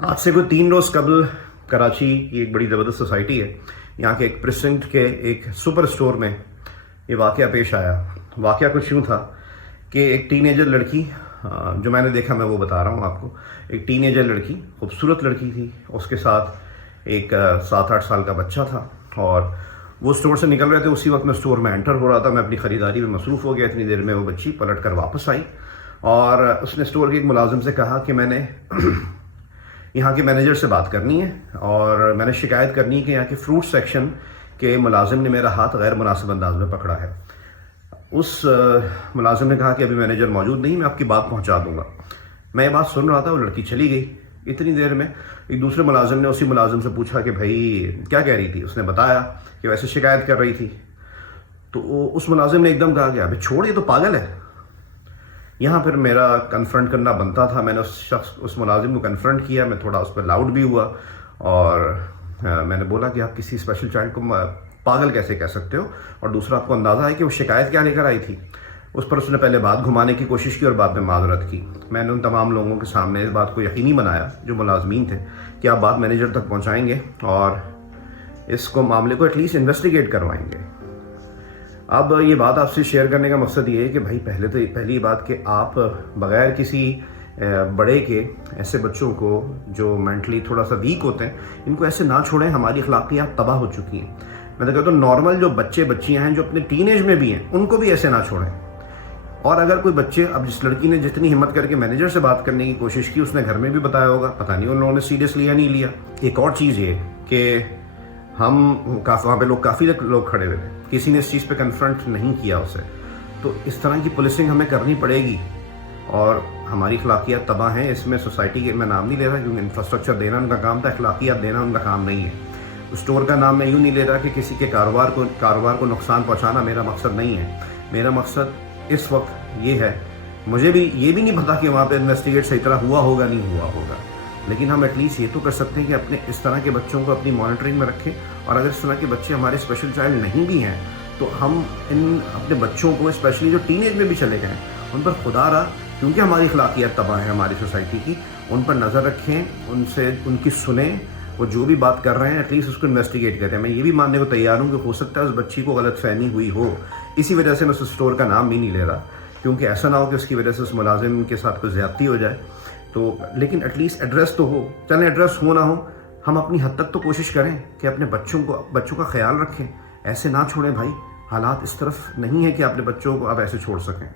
आज से कोई 3 रोज़ कबल कराची की एक बड़ी ज़बरदस्त सोसाइटी है, यहाँ के एक प्रेसिडेंट के एक सुपर स्टोर में ये वाक़या पेश आया। वाक़या कुछ यूँ था कि एक टीनेजर लड़की, जो मैंने देखा मैं वो बता रहा हूँ आपको। एक टीनेजर लड़की, खूबसूरत लड़की थी, उसके साथ एक 7-8 साल का बच्चा था और वो स्टोर से निकल रहे थे। उसी वक्त मैं स्टोर में एंटर हो रहा था, मैं अपनी ख़रीदारी में मसरूफ़ हो गया। इतनी देर में वो बच्ची पलट कर वापस आई और उसने स्टोर के एक मुलाजिम से कहा कि मैंने यहाँ के मैनेजर से बात करनी है और मैंने शिकायत करनी है कि यहाँ के फ्रूट सेक्शन के मुलाजिम ने मेरा हाथ गैर मुनासिब अंदाज में पकड़ा है। उस मुलाजिम ने कहा कि अभी मैनेजर मौजूद नहीं, मैं आपकी बात पहुँचा दूँगा। मैं ये बात सुन रहा था, वो लड़की चली गई। इतनी देर में एक दूसरे मुलाजिम ने उसी मुलाजिम से पूछा कि भाई क्या कह रही थी। उसने बताया कि वैसे शिकायत कर रही थी। तो उस मुलाजिम ने एकदम कहा कि अभी छोड़, ये तो पागल है। यहाँ फिर मेरा कन्फ्रंट करना बनता था। मैंने उस मुलाजिम को कन्फ्रंट किया। मैं थोड़ा उस पर लाउड भी हुआ और मैंने बोला कि आप किसी स्पेशल चाइल्ड को पागल कैसे कह सकते हो, और दूसरा आपको अंदाज़ा है कि वो शिकायत क्या लेकर आई थी। उस पर उसने पहले बात घुमाने की कोशिश की और बाद में माजरत की। मैंने उन तमाम लोगों के सामने इस बात को यकीनी बनाया जो मुलाजमीन थे कि आप बात मैनेजर तक पहुँचाएँगे और इसको मामले को एटलीस्ट इन्वेस्टिगेट करवाएंगे। अब ये बात आपसे शेयर करने का मकसद ये है कि भाई पहली बात कि आप बग़ैर किसी बड़े के ऐसे बच्चों को जो मेंटली थोड़ा सा वीक होते हैं, इनको ऐसे ना छोड़ें। हमारी अखलाकियात तबाह हो चुकी हैं। मैं तो कहता हूँ नॉर्मल जो बच्चियाँ हैं जो अपने टीनेज में भी हैं, उनको भी ऐसे ना छोड़ें। और अगर कोई बच्चे, अब जिस लड़की ने जितनी हिम्मत करके मैनेजर से बात करने की कोशिश की, उसने घर में भी बताया होगा, पता नहीं उन लोगों ने सीरियस लिया नहीं लिया। एक और चीज़ ये कि वहाँ पे काफ़ी लोग खड़े हुए थे, किसी ने इस चीज़ पे कन्फ्रंट नहीं किया उसे। तो इस तरह की पुलिसिंग हमें करनी पड़ेगी और हमारी अखलाकियात तबाह हैं। इसमें सोसाइटी के मैं नाम नहीं ले रहा क्योंकि इंफ्रास्ट्रक्चर देना उनका काम था, अखलाकियात देना उनका काम नहीं है। स्टोर का नाम मैं यूँ नहीं ले रहा कि किसी के कारोबार को नुकसान पहुँचाना मेरा मकसद नहीं है। मेरा मकसद इस वक्त ये है, मुझे भी ये भी नहीं पता कि वहाँ पर इन्वेस्टिगेट सही तरह हुआ होगा नहीं हुआ होगा, लेकिन हम एटलीस्ट ये तो कर सकते हैं कि अपने इस तरह के बच्चों को अपनी मॉनिटरिंग में रखें। और अगर इस तरह के बच्चे हमारे स्पेशल चाइल्ड नहीं भी हैं तो हम अपने बच्चों को, स्पेशली जो टीनेज में भी चले गए, उन पर खुदारा, क्योंकि हमारी अखलाकियात तबाह है हमारी सोसाइटी की, उन पर नज़र रखें, उनकी सुने। वो जो भी बात कर रहे हैं एटलीस्ट उसको इन्वेस्टिगेट करें। मैं ये भी मानने को तैयार हूँ कि हो सकता है उस बच्ची को गलतफहमी हुई हो, इसी वजह से मैं उस स्टोर का नाम भी नहीं ले रहा, क्योंकि ऐसा ना हो कि उसकी वजह से उस मुलाजिम के साथ कोई ज़्यादती हो जाए। तो लेकिन एटलीस्ट एड्रेस तो हो, चलें एड्रेस हो ना हो, हम अपनी हद तक तो कोशिश करें कि अपने बच्चों का ख्याल रखें। ऐसे ना छोड़ें भाई। हालात इस तरफ नहीं है कि अपने बच्चों को आप ऐसे छोड़ सकें।